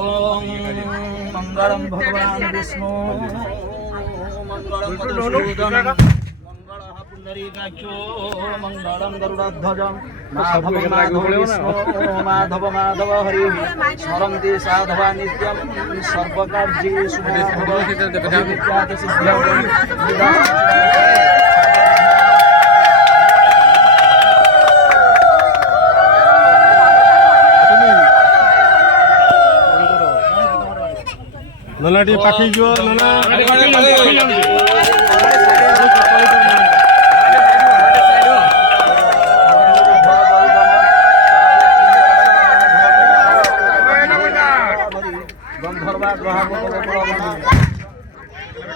ओम मंगलम भगवान विष्णु मंगलम मधुसूदन मंगलः पुंडरीकाक्षो मंगलम गरुड़ध्वजं माधव माधव विष्णु माधव माधव हरि स्मरन्ति साधवा नित्यं सर्वकार्येषु नना टी पाखी जो नना गंधर्वा ग्रह